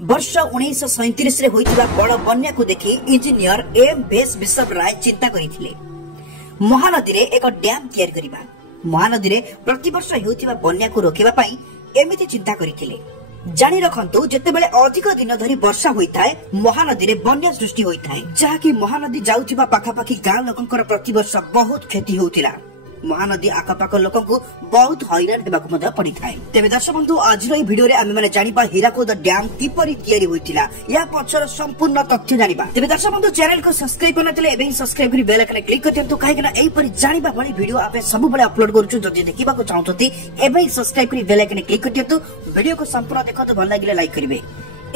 वर्ष 1937 रे होइतिबा बड़ बन्या को देखि इंजीनियर एम बेस बिशप राय चिंता करिथिले महानदी रे एक डैम तैयार करिबा। महानदी रे प्रतिवर्ष हेउतिबा बन्या को रोकिबा पई एमिति चिंता करिथिले। जानि रखंतु जेतेबेले अधिक दिन धरि वर्षा होइताय महानदी रे बन्या सृष्टि होइताय, जाकी महानदी जाउथिबा पाखापाखी गां लोकंकर प्रतिवर्ष बहुत क्षति होउतिला। महानदी आखपाख लोक बहुत हैरान होगा पड़ी थाए। तेज दर्शक बंधु आज भिडियो आम मैंने जाना हीराकुद डैम किपरि तैयारी होइतिला या पछर संपूर्ण तथ्य जानिबा। तेज दर्शक बंधु चैनल को सब्सक्राइब करनथिले एबे सब्सक्राइब करी बेल आइकन क्लिक करदियंतु, काहेकि ना एही परि जानिबा भली वीडियो आपे सब बेले अपलोड करूछु। जदि देखिबा को चाहतोती एबे सब्सक्राइब करी बेल आइकन क्लिक करदियंतु। वीडियो को संपूर्ण देखत भल लागिले लाइक करिवे।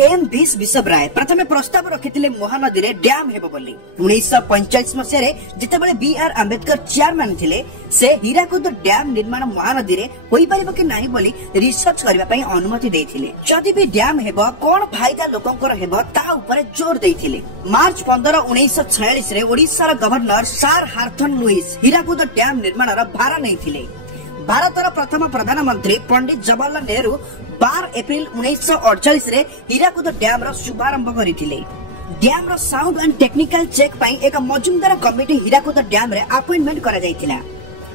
एम बीस बिशप राय प्रथमे प्रस्ताव रखिथिले महानदी रे डैम हेबो बोली। 1945 मसिया रे जितेबेले बी.आर. आंबेडकर चेयरमैन थिले से हीराकुद डैम निर्माण महानदी रे होई परिबो कि नाही बोली रिसर्च करबा पई अनुमति देथिले। जदि भी डैम हेबो कोन फायदा लोकंकर हेबो ता ऊपर जोर देथिले। मार्च 15 1946 रे ओडिसा रा गवर्नर सर हार्थन लुइस हीराकुद डैम निर्माण रा भार नैथिले। भारतर प्रथम प्रधानमंत्री पंडित जवाहरलाल नेहरू 12 एप्रिल 1948 रे हीराकुद डैम रो शुभारंभ करिथिले। डैम रो साउंड एंड टेक्निकल चेक पई एक मजुमदार कमिटी हीराकुद डैम रे अपॉइंटमेंट करा जायतिला।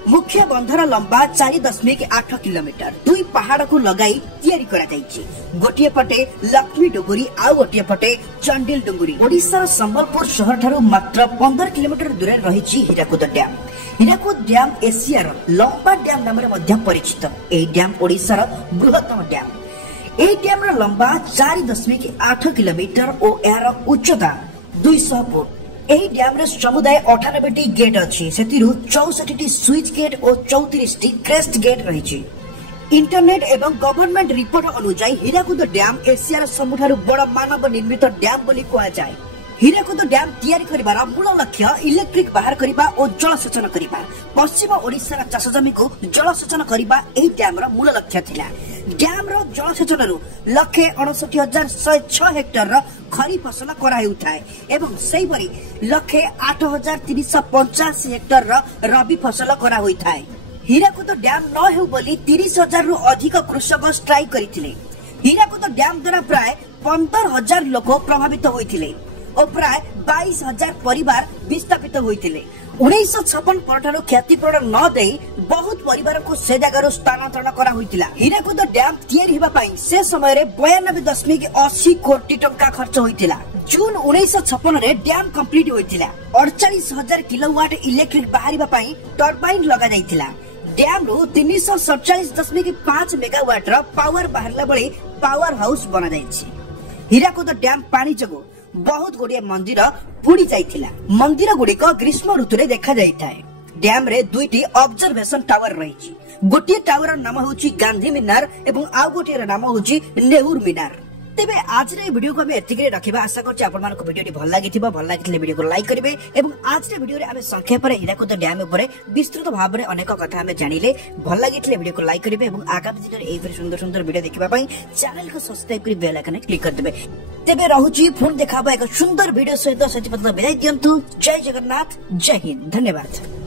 मुख्य बंधर लंबा 4.8 किलोमीटर दुई पहाड़ को लगाई तैयारी करा जायछि। गोटिए पटे लक्ष्मी डुंगुरी आ गोटिए पटे चंडिल डुंगुरी। ओडिसा संबलपुर शहर ठारू मात्र 15 किलोमीटर दूर रहिछि Hirakud dam. Hirakud dam Asia रो लंबा डैम नाम रे मध्य परिचित। एही डैम ओडिसा रो बृहत्तम डैम। एही डैम रो लंबा 4.8 किलोमीटर और यार उच्चता 200 फुट। एही डैम रे समुदाय 98 टी गेट अछि, सेतिरु 64 टी स्विच गेट और 34 टी क्रेस्ट गेट रहिछि। इंटरनेट एवं गवर्नमेंट रिपोर्ट अनुसार हीराकुद डैम एशिया रो सबुठारु बड़ मानव निर्मित डैम बोली कहा जाय। हीराकुद डैम तैयारी करिबार मूल लक्ष्य इलेक्ट्रिक बाहर करिबा और जलसेचन करिबा। पश्चिम ओडिसा रा चाष जमी को जलसेचन करिबा एही डैम रो मूल लक्ष्य थिला। डैम रो जलसेचन रु 1,69,106 हेक्टर रो खरी फसल करा हेउथाय एवं सेही परि 1,08,385 हेक्टर रो रबी फसल करा होइथाय। हीराकुद डैम न हेउ बोली 30,000 रु अधिक कृषक स्ट्राइक करिथिले। हीराकुद डैम द्वारा प्राय 15,000 लोक प्रभावित होइथिले और प्राय 22,000 परिवार विस्थापित होइथिले। 1956 परठारो क्षतिपूरण न देई बहुत परिवार को से जगह स्थानांतरण करा होइतिला। हीराकुद डैम तैयारी हेबा पई से समय रे 92.80 कोटी टंका खर्च होइतिला। जून 1956 रे डैम कंप्लीट होइतिला। 48,000 किलोवाट इलेक्ट्रिक बाहरिबा पई टरबाइन लगा जाइतिला। डैम रो 347.5 मेगावाट रो पावर बाहरला बळे पावर हाउस बना जाइछि। हीराकुद डैम पानी जगो बहुत गुड़िया मंदिर बुड़ी जाइथिला। मंदिर गुड़िक ग्रीष्म ऋतु रे देखा जाइथाय। डैम रे दुईटी ऑब्जर्वेशन टावर रहिछि। गोटिए टावर नाम होछि गांधी मीनार एवं आउ गोटिए नाम होछि नेहरू मीनार। तेबे आज रे वीडियो को हम एतिकरे रखिबा। आशा करछि आपन मानको वीडियोटी भल लागिथिबो। भल लागिथिले वीडियो को लाइक करिवे एवं आज रे वीडियो रे हम संक्षेप रे हीराकुद डैम ऊपर विस्तृत भाव रे अनेक कथा हम जानिले। भल लागिथिले वीडियो को लाइक करिवे एवं आगामी दिन रे एही सुंदर सुंदर वीडियो देखिबा पई चैनल को सब्सक्राइब करी बेल आइकन क्लिक कर देबे। तेबे रहुछि फोन देखाबा एक सुंदर वीडियो सहित सचिपत्र विदाई दियंतु। जय जगन्नाथ, जय हिंद, धन्यवाद।